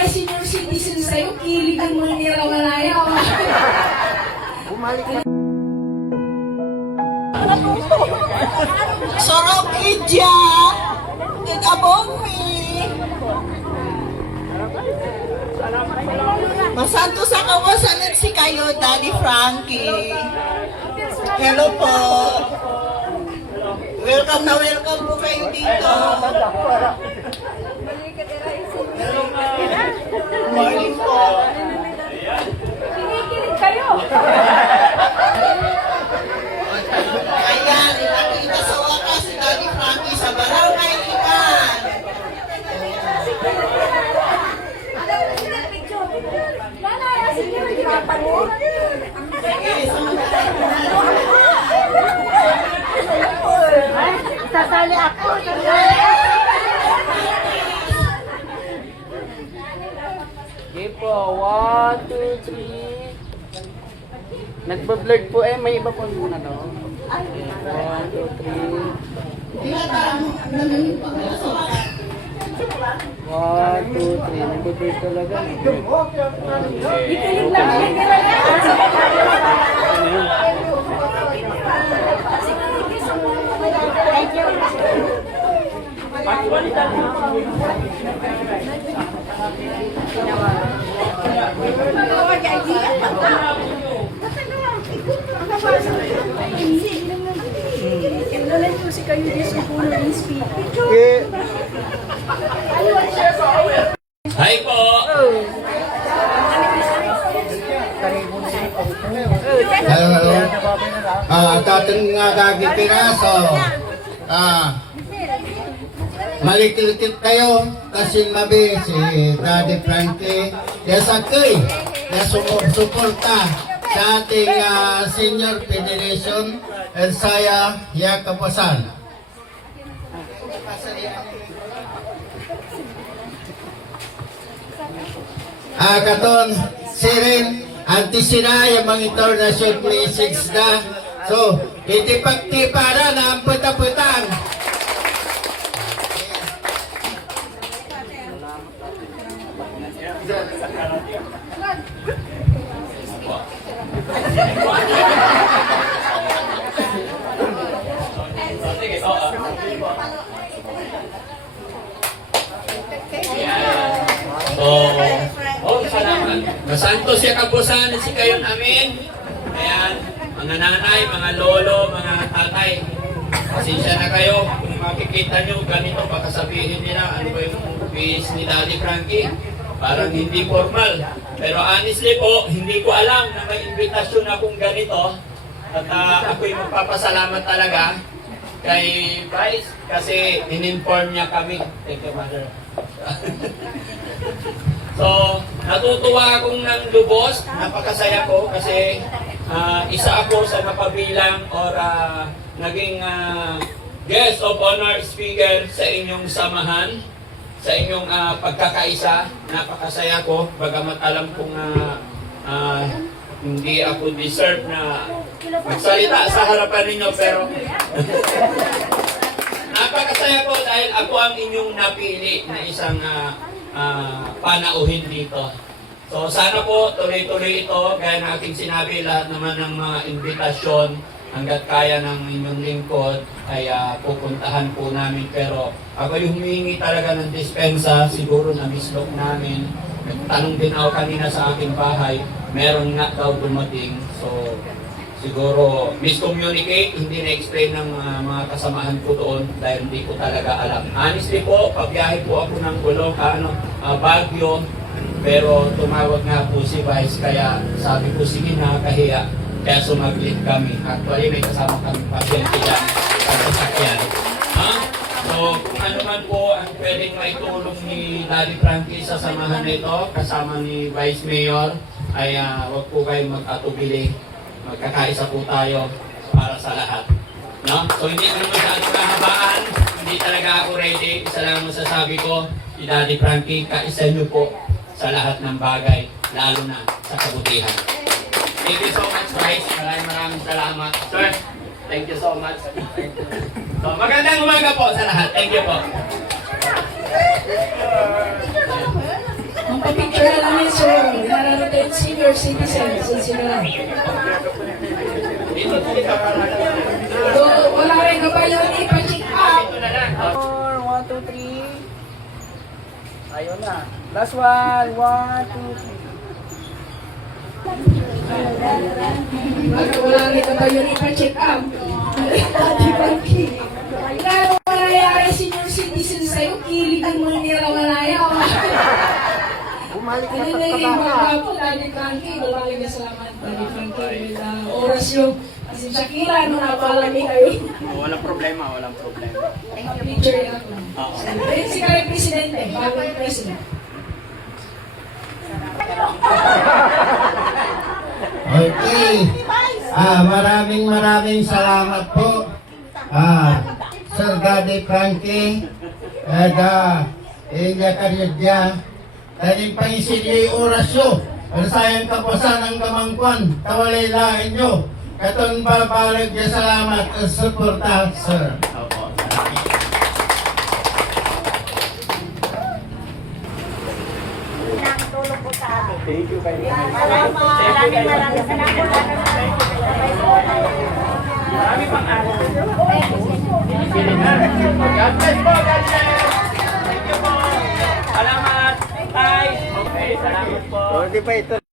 kaya senior citizen sa'yo, kilig ang mga niramalaya. Sarap idya! And above me! Masanto sa kawasan si kayo, Daddy Frankie. Hello po. Welcome na welcome po kayo dito. Morning po. Kinikilig kayo. Ayan, nakita sa wakas si Daddy Frankie sa Barangay Ikan. Sasali ako. Okay po, 1, 2, 3. Nagpa-blurred po may iba po muna no? 1, 2, 3. 1, 2, 3. Nagpa-blurred talaga. Ikilig lang si kayo di sa puno ng speaker. Hi po! Hello. Dating nga gaging piraso. Maliklikit kayo kasi mabi si Daddy Frankie. Yasa kay na sumuporta sa ating Senior Federation and saya Yakapasan. Katon sirin antisina yung mga international message na so itipagtipara na ang puta-putang. Salamat. Masanto siya kapusan si kayo namin. Ayan, mga nanay, mga lolo, mga tatay. Pasensya na kayo. Kung makikita nyo ganito, baka sabihin nila ano ba yung face ni Daddy Frankie. Parang hindi formal. Pero honestly po, hindi ko alam na may invitasyon akong ganito. At ako'y magpapasalamat talaga kay Vice kasi in-inform niya kami. Thank you, Mother. So, natutuwa akong nang lubos, napakasaya ko kasi isa ako sa napabilang or naging guest of honor speaker sa inyong samahan, sa inyong pagkakaisa. Napakasaya ko, bagamat alam kong hindi ako deserve na magsalita sa harapan ninyo, pero napakasaya ko dahil ako ang inyong napili na isang panauhin dito. So sana po tuloy-tuloy ito, gaya ng aking sinabi, lahat naman ng mga invitasyon hanggat kaya ng inyong lingkod ay pupuntahan po namin. Pero ako yung humihingi talaga ng dispensa, siguro na mislok namin. Nagtanong din ako kanina sa aking bahay, meron nga daw dumating. So siguro miscommunicate, hindi na-explain ng mga kasamahan ko doon dahil hindi ko talaga alam. Honestly po, pabiyahe po ako ng Baguio, pero tumawag nga po si Vice, kaya sabi ko sige na, kahiya, kaya sumaglit kami. Actually, may kasama kami pasyente yan sa sasakyan. So, kung ano man po ang pwedeng maitulong ni Daddy Frankie sa samahan nito, kasama ni Vice Mayor, ay wag po kayong mag-atubili. Magkakaisa po tayo para sa lahat. No? So hindi ko naman masyadong kahabaan, hindi talaga ako ready. Isa lang masasabi ko, si Daddy Frankie, kaisa nyo po sa lahat ng bagay, lalo na sa kabutihan. Thank you so much, guys. Maraming salamat. Sir, thank you so much. So, magandang umaga po sa lahat. Thank you po. papicture na namin, so nararito yung senior citizens. Sila. So, wala rin ka ba yun? Ipa-check up. 1, 2, 3. Ayun na. Last one. 1, 2, 3. Wala rin ka ba yun? Ipa-check up. Di ba? Kaya mangyayari senior citizens sa'yo, kiligan mo nila malaya. Bumalik Ano na yung mga po, Daddy Frankie, maraming na salamat, Daddy Frankie. Oras yung, kasi Shakira, ano napalami kayo. Walang problema. Picture yan ako. Ayun si Kari Presidente, bagong President. Okay. Maraming salamat po. Sir Daddy Frankie. Inya karyadya. Daling pangisilyo orasyo. Pero sayang kapasan ng kamangkwan. Tawalay lain nyo. Katon babalag niya salamat at suporta, sir. Thank you kayo. Maraming salamat. Marami pang araw. God bless po, God bless! Thank you po! Salamat! Tay! Okay, salamat po! Di ba ito